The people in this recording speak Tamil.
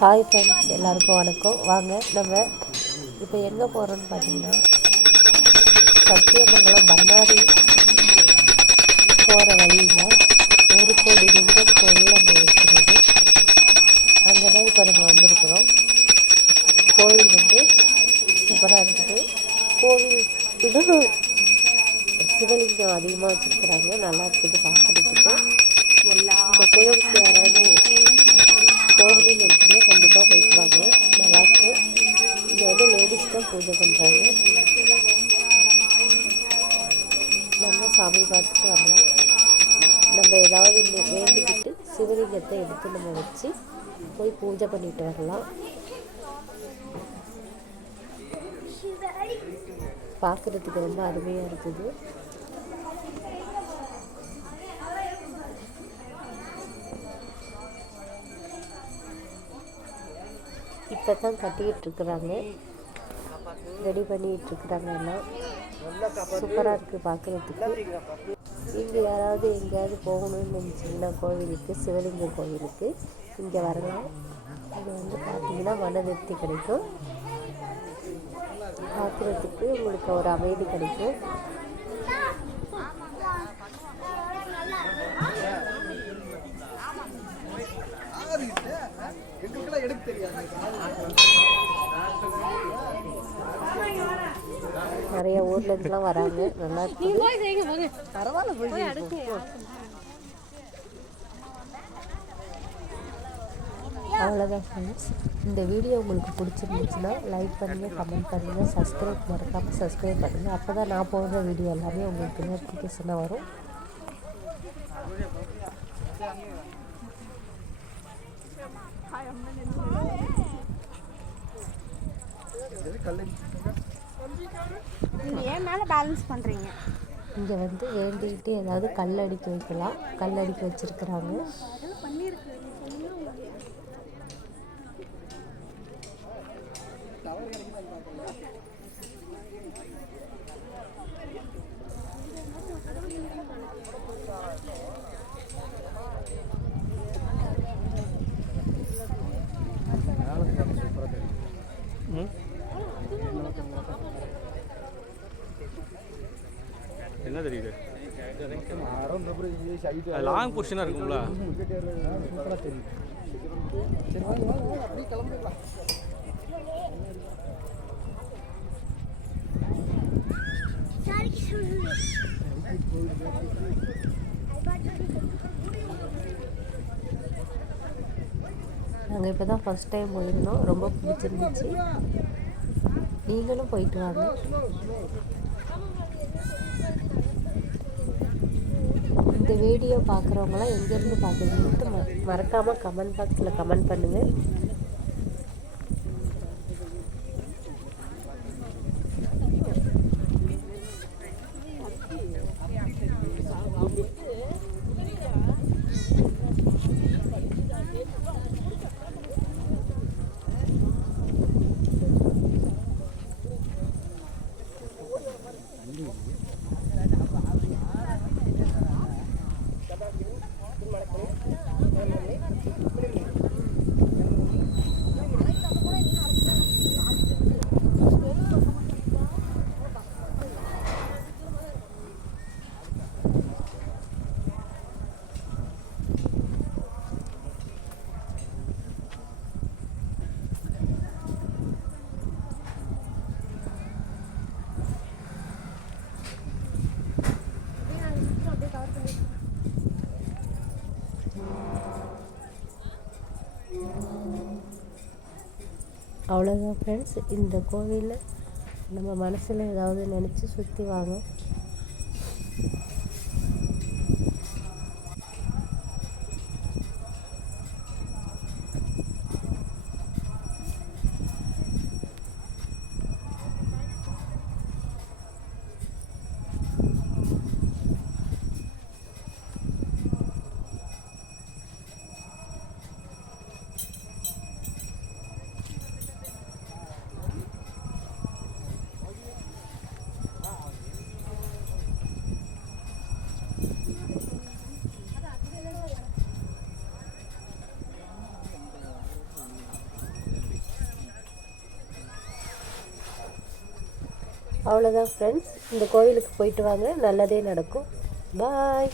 ஹாய் ஃப்ரெண்ட்ஸ், எல்லாருக்கும் வணக்கம். வாங்க நம்ம இப்போ எங்கே போகிறோன்னு பார்த்தீங்கன்னா, சத்தியமங்கலம் பண்ணாரி போகிற வழியில் ஒரு கோடி லிங்கம் கோவில் அங்கே இருக்கிறது. அங்கே தான் இப்போ நம்ம வந்திருக்கிறோம். கோவில் வந்து சூப்பராக இருக்குது. கோவில் இன்னும் சிவலிங்கம் அதிகமாக வச்சுருக்குறாங்க. நல்லா இருக்குது பார்க்குறதுக்கு. இந்த கோவிலுக்கு யாராவது போகணும்னு நினச்சிங்கன்னா கண்டிப்பாக போயிட்டு வாங்க, நல்லாயிருக்கும். இங்கே வந்து லேடிஸ் தான் பூஜை பண்ணுறாங்க. நம்ம சாமி பார்த்துட்டு வரலாம். நம்ம ஏதாவது வேண்டிக்கிட்டு சிவலிங்கத்தை எடுத்து நம்ம வச்சு போய் பூஜை பண்ணிட்டு வரலாம். பார்க்குறதுக்கு ரொம்ப அருமையாக இருக்குது. இப்போ தான் கட்டிக்கிட்டுருக்குறாங்க, ரெடி பண்ணிகிட்ருக்குறாங்க. எல்லாம் சூப்பராக இருக்குது பார்க்குறதுக்கு. நீங்கள் யாராவது எங்கேயாவது போகணும்னு நினச்சிங்கன்னா கோவிலுக்கு, சிவலிங்க கோவிலுக்கு இங்கே வரலாம். இது வந்து பார்த்திங்கன்னா மன திருப்தி கிடைக்கும். பார்க்குறதுக்கு உங்களுக்கு ஒரு அமைதி கிடைக்கும். நிறைய ஊர்ல இருந்துலாம் வராங்க. நல்லா இருக்குது. அவ்வளோதான் ஃப்ரெண்ட்ஸ். இந்த வீடியோ உங்களுக்கு பிடிச்சிருந்துச்சுன்னா லைக் பண்ணுங்கள், கமெண்ட் பண்ணுங்கள், சப்ஸ்கிரைப் மறக்காமல் சப்ஸ்கிரைப் பண்ணுங்கள். அப்போ தான் நான் போடுற வீடியோ எல்லாமே உங்களுக்கு நோட்டிஃபிகேஷனாக வரும். ஏன் மேலே பேலன்ஸ் பண்ணுறீங்க? இங்கே வந்து வேண்டிக்கிட்டு ஏதாவது கல் அடிக்க வைக்கலாம். கல் அடிக்க வச்சுருக்குறாங்க. என்ன தெரியுது? லாங் பொசிஷனாக இருக்குங்களா? நாங்கள் இப்போ தான் ஃபஸ்ட் டைம் போயிருந்தோம். ரொம்ப பிடிச்சிருந்துச்சு. நீங்களும் போயிட்டு வாங்க. இந்த வீடியோ பார்க்குறவங்களாம் எங்கேருந்து பார்க்குறீங்கன்ட்டு மறக்காமல் கமெண்ட் பாக்ஸில் கமெண்ட் பண்ணுங்கள். அவ்வளோதான் ஃப்ரெண்ட்ஸ். இந்த கோவிலில் நம்ம மனசில் ஏதாவது நினச்சி சுற்றி வாங்க. அவ்வளோதான் ஃப்ரெண்ட்ஸ், இந்த கோவிலுக்கு போயிட்டு வாங்க, நல்லதே நடக்கும். பாய்.